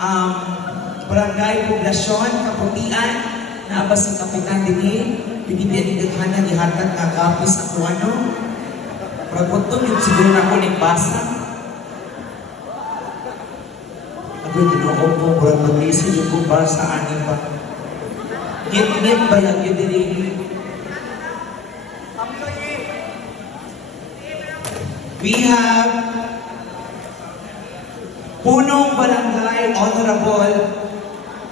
um, barangay poblasyon, kaputian, naabas si Kapitan Dini, pinipinighan na ihatag na kapis ako ano. Pragputong yung siguro na ako nagbasa. Agoy, ginoon ko, murag mag-listen yung kung basa, ani ba? Ngit-ngit ba yan yun din? We have Punong Barangay Honorable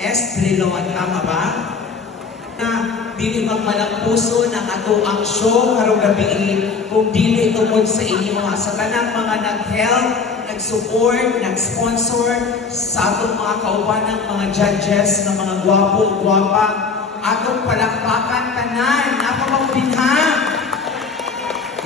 S. Trilon, tama ba? Na dili magmalang puso ng ato ang show karong gabi kung dili tungod sa inyo sa tanang mga nag-help, nag-support, nag-sponsor sa atong mga kaubanang mga judges na mga gwapo-gwapa. Atong palakpakan tanan, napamabinhang.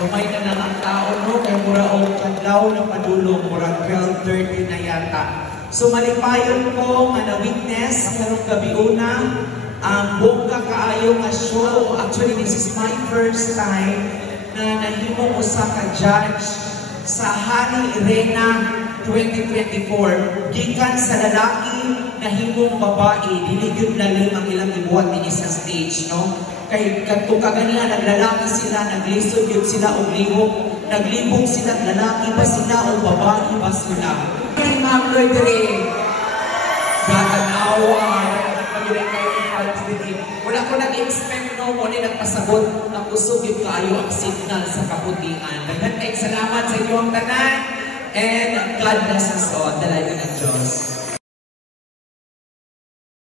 Kumay na lang ang tao, no? Kaya mura o kadlaw na padulong, mura 12:30 na yata. So malipayon ko nga na-witness karong gabi una ang bongga kaayo nga show. Actually, this is my first time na nahimong usa ka judge sa Hani Irena 2024. Gikan sa lalaki, nahimong babae, diligid na ang ilang ibuhat din sa stage, no? Kay kung kaganila naglalaki sila, naglisod yun sila o lihok, naglibog sila, lalaki ba sila o babae ba sila? Ay, mga kadre, gatanawan, nagpagilay kayo ng halos din. Wala ko nag-expect, no, muli nagpasagot na kusog yung kaayo ang signal sa kaputian. Salamat sa inyo ang tanan, and God bless us all. Dalayan ng Diyos.